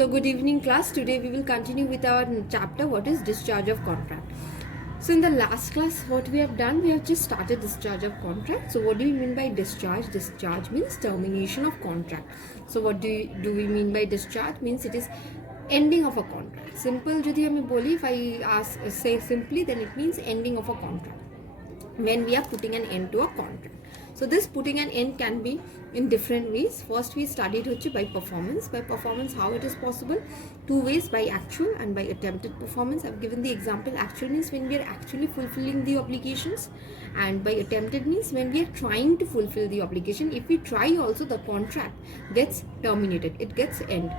So good evening class. Today we will continue with our chapter what is discharge of contract. So in the last class what we have done, we have just started discharge of contract. So what do we mean by discharge? Discharge means termination of contract. So what do we mean by discharge? Means it is ending of a contract. Simple jodi hame boli, if I say simply, then it means ending of a contract when we are putting an end to a contract. So this putting an end can be in different ways. First we studied by performance. By performance, how it is possible? Two ways, by actual and by attempted performance. I've given the example. Actual means when we are actually fulfilling the obligations, and by attempted means when we are trying to fulfill the obligation. If we try also, the contract gets terminated, it gets end.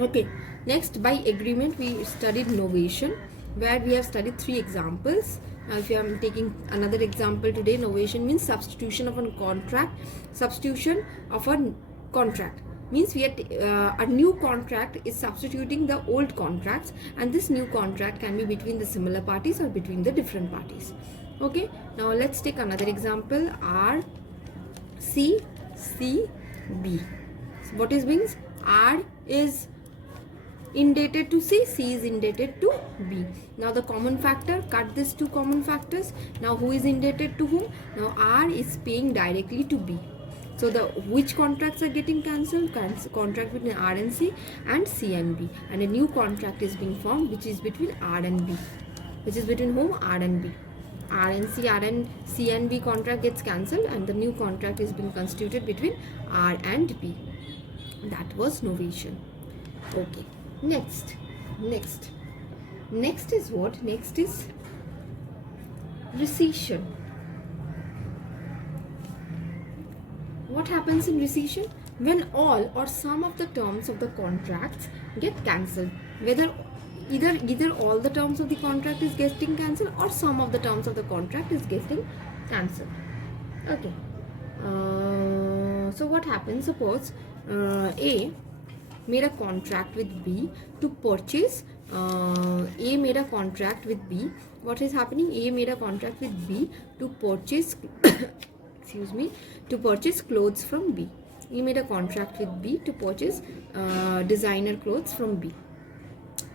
Okay, next by agreement we studied novation, where we have studied three examples. If I am taking another example today, novation means substitution of a contract. Substitution of a contract means we are a new contract is substituting the old contracts, and this new contract can be between the similar parties or between the different parties. Okay, now let's take another example. R C C B. So what is means? R is indebted to C, C is indebted to B. Now the common factor, cut these two common factors. Now who is indebted to whom? Now R is paying directly to B. So the which contracts are getting cancelled? Contract between R and C and C and B, and a new contract is being formed which is between R and B. Which is between whom? R and B. R and C and B contract gets cancelled, and the new contract is being constituted between R and B. That was novation. Okay. Next is what? Next is rescission. What happens in rescission? When all or some of the terms of the contracts get cancelled, whether either all the terms of the contract is getting cancelled or some of the terms of the contract is getting cancelled. Okay. So what happens? Suppose A made a contract with B to purchase. A made a contract with B. What is happening? A made a contract with B to purchase excuse me, to purchase clothes from B. He made a contract with B to purchase designer clothes from B.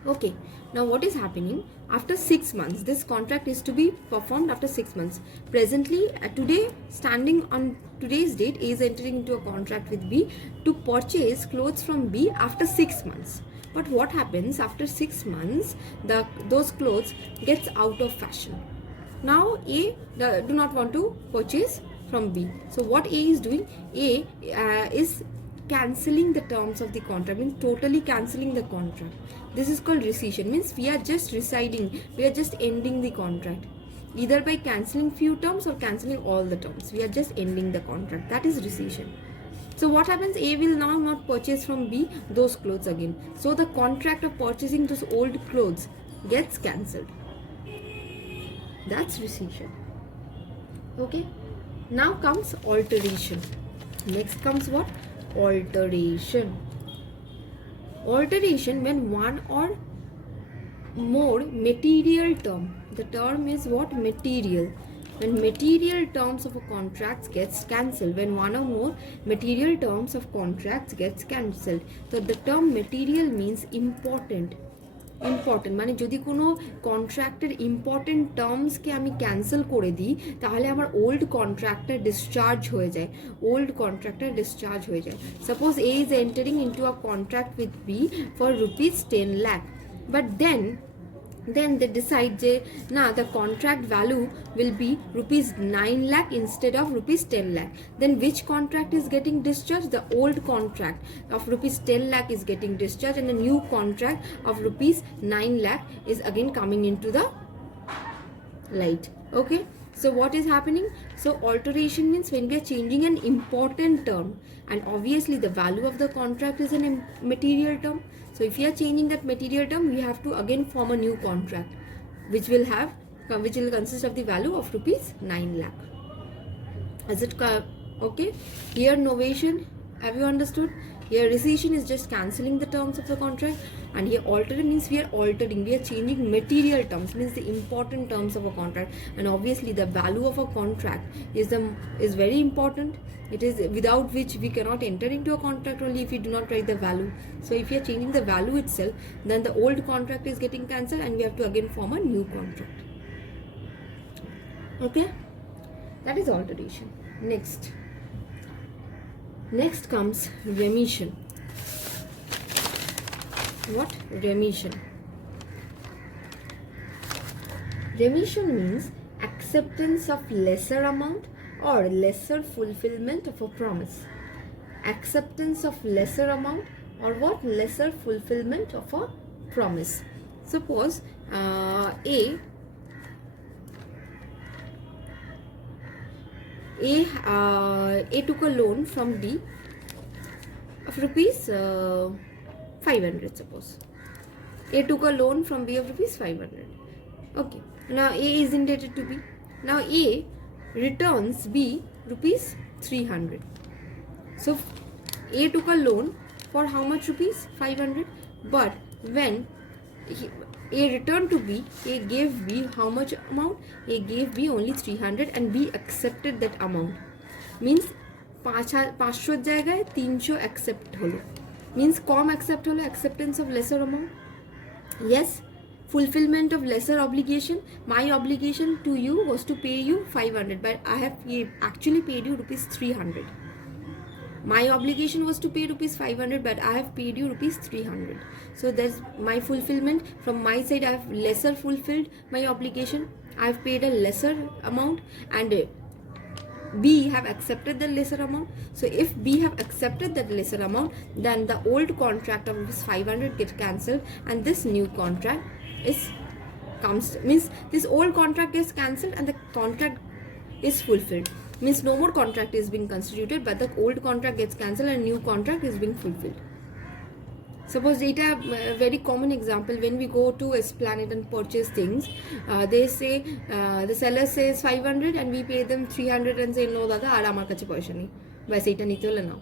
Okay, now what is happening? After 6 months, this contract is to be performed after 6 months. Presently, today, standing on today's date, A is entering into a contract with B to purchase clothes from B after 6 months. But what happens after 6 months? Those clothes gets out of fashion. Now A do not want to purchase from B. So what A is doing? A is cancelling the terms of the contract, means totally cancelling the contract. This is called rescission, means we are just residing, we are just ending the contract, either by cancelling few terms or cancelling all the terms. We are just ending the contract. That is rescission. So what happens? A will now not purchase from B those clothes again. So the contract of purchasing those old clothes gets cancelled. That's rescission. Okay. Now comes alteration. Next comes what? Alteration. Alteration when one or more material term. The term is what? Material. When material terms of a contract gets cancelled, when one or more material terms of contracts gets cancelled. So the term material means important. মানে যদি কোনো কন্ট্রাক্টের important টার্মসকে আমি cancel করে দিই, তাহলে আমার old কন্ট্রাক্টটা discharge হয়ে যায়। Suppose A is entering into a contract with B for rupees 10 lakh, but then they decide the contract value will be rupees 9 lakh instead of rupees 10 lakh. Then which contract is getting discharged? The old contract of rupees 10 lakh is getting discharged, and the new contract of rupees 9 lakh is again coming into the light. Okay, so what is happening? So alteration means when we are changing an important term, and obviously the value of the contract is a material term. So if we are changing that material term, we have to again form a new contract which will consist of the value of rupees 9 lakh. Is it okay? Here novation, have you understood? Here rescission is just cancelling the terms of the contract, and here altering means we are altering, we are changing material terms, means the important terms of a contract. And obviously the value of a contract is very important. It is without which we cannot enter into a contract, only if we do not write the value. So if we are changing the value itself, then the old contract is getting cancelled and we have to again form a new contract. Okay, that is alteration. Next comes remission. What? Remission. Remission means acceptance of lesser amount or lesser fulfillment of a promise. Acceptance of lesser amount or what? Lesser fulfillment of a promise. Suppose A took a loan from D of rupees 500. Suppose A took a loan from B of rupees 500. Okay, now A is indebted to B. Now A returns B rupees 300. So A took a loan for how much rupees? 500. But when A returned to B, A gave B how much amount? A gave B only 300 and B accepted that amount. Means 500 জায়গায় 300 accept হলো, means কম accept হলো, acceptance of lesser amount. Yes, fulfillment of lesser obligation. My obligation to you was to pay you 500, but I have actually paid you rupees 300. My obligation was to pay rupees 500, but I have paid you rupees 300. So that's my fulfillment. From my side, I have lesser fulfilled my obligation. I have paid a lesser amount, and B have accepted the lesser amount. So if B have accepted that lesser amount, then the old contract of rupees 500 gets cancelled, and this new contract means this old contract is cancelled and the contract is fulfilled. Means no more contract is being constituted, but the old contract gets cancelled and new contract is being fulfilled. Suppose data, a very common example, when we go to Esplanade and purchase things, they say the seller says 500 and we pay them 300 and say no dada ar amar kache paisa nei, bas eta nite hole now.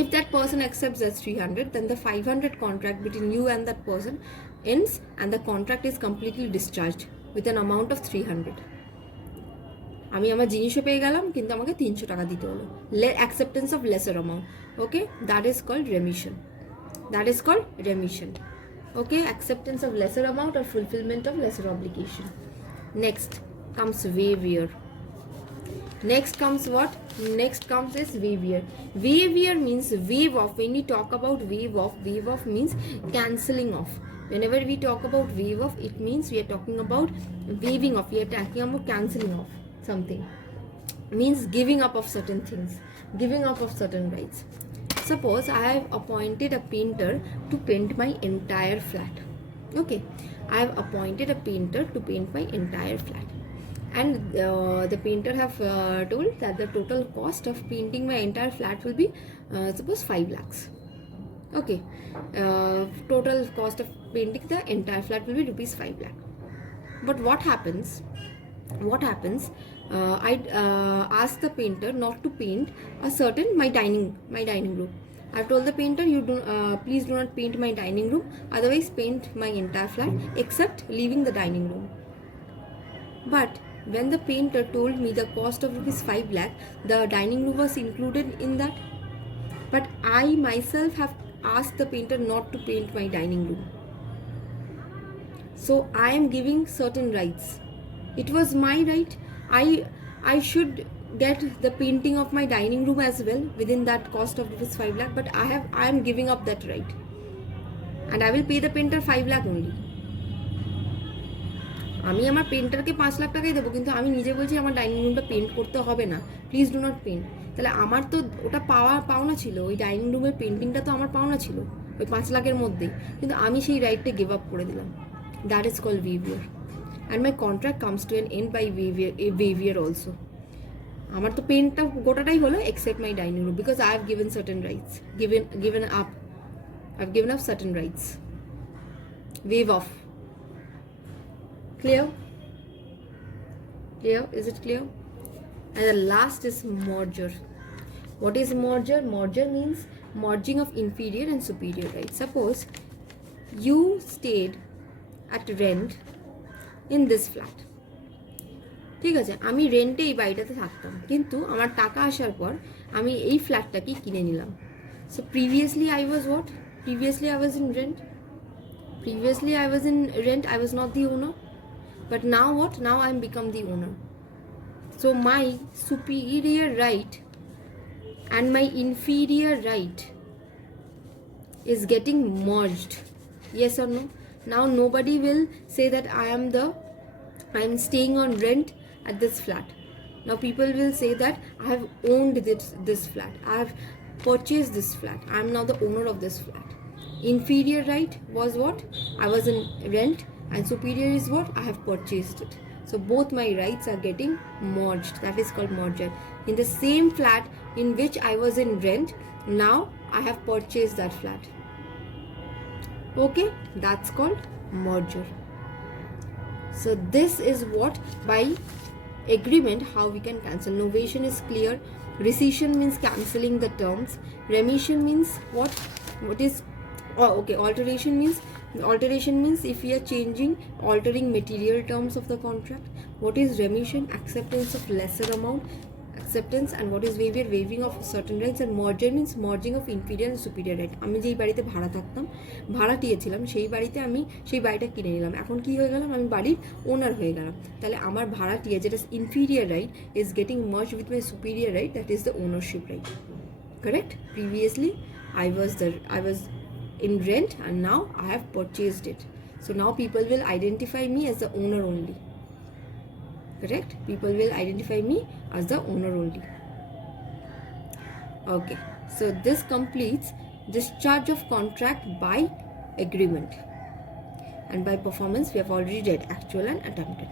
If that person accepts that 300, then the 500 contract between you and that person ends and the contract is completely discharged with an amount of 300. আমি আমার জিনিসও পেয়ে গেলাম কিন্তু আমাকে 300 টাকা দিতে হলো, acceptance of lesser amount. Okay, that is called remission. Okay, acceptance of lesser amount or fulfillment of lesser obligation. Next comes waiver. Next comes what? Next comes is waiver. Waiver means waive off. When we talk about waive off means cancelling off. Whenever we talk about waive off, it means we are talking about waiving off. We are talking about cancelling off something. Means giving up of certain things, giving up of certain rights. Suppose I have appointed a painter to paint my entire flat. Okay, I have appointed a painter to paint my entire flat, and the painter have told that the total cost of painting my entire flat will be suppose 5 lakhs. Okay, total cost of painting the entire flat will be rupees 5 lakh. But what happens? I asked the painter not to paint a certain my dining room. I've told the painter, you do please do not paint my dining room, otherwise paint my entire flat except leaving the dining room. But when the painter told me the cost of rupees 5 lakh, the dining room was included in that. But I myself have asked the painter not to paint my dining room. So I am giving certain rights. It was my right. I should get the painting of my dining room as well within that cost of rupees 5 lakh, but I am giving up that right, and I will pay the painter 5 lakh only. আমি আমার পেন্টারকে 5 লাখ টাকাই দেবো, কিন্তু আমি নিজে বলছি আমার dining রুমটা পেন্ট করতে হবে না, প্লিজ ডু নট পেন্ট। তাহলে আমার তো ওটা পাওনা ছিল, ওই ডাইনিং রুমের পেন্টিংটা তো আমার পাওনা ছিল ওই 5 লাখের মধ্যেই, কিন্তু আমি সেই রাইটটা গিভ আপ করে দিলাম। That is called waiver, and my contract comes to an end by waiver also. আমার তো পেন্টটা গোটাটাই হলো except my dining room, because I have given certain rights, I've given up certain rights. Waive off. Clear? Is it clear? And the last is merger. What is merger? Merger means merging of inferior and superior rights. Suppose you stayed at rent in this flat. ঠিক আছে, আমি রেন্টে এই বাড়িটাতে থাকতাম, কিন্তু আমার টাকা আসার পর আমি এই ফ্ল্যাটটাকে কিনে নিলাম. So previously I was what? Previously I was in rent. Previously I was in rent, I was not the owner. But now what? Now I am become the owner. So my superior right and my inferior right is getting merged. Yes or no? Now nobody will say that I am staying on rent at this flat. Now people will say that I have owned this flat. I have purchased this flat. I am now the owner of this flat. Inferior right was what? I was in rent, and superior is what? I have purchased it. So both my rights are getting merged. That is called merger. In the same flat in which I was in rent, now I have purchased that flat. Okay, that's called merger. So this is what, by agreement, how we can cancel. Novation is clear. Rescission means cancelling the terms. Remission means what? What is alteration means if we are altering material terms of the contract. What is remission? Acceptance of lesser amount, acceptance. And what is waiver? Waiving of certain rights. And merger means merging of inferior and superior right. আমি যেই বাড়িতে ভাড়া থাকতাম, ভাড়াটিয়ে ছিলাম, সেই বাড়িতে আমি সেই বাড়িটা কিনে নিলাম, এখন কি হয়ে গেলাম? আমি বাড়ির ওনার হয়ে গেলাম. তাহলে আমার ভাড়াটিয়ে, যেটা inferior right, is getting merged with my superior right, that is the ownership right. Correct? Previously I was in rent, and now I have purchased it. So now people will identify me as the owner only. Correct? People will identify me as the owner only. Okay, so this completes discharge of contract by agreement. And by performance we have already read actual and attempted.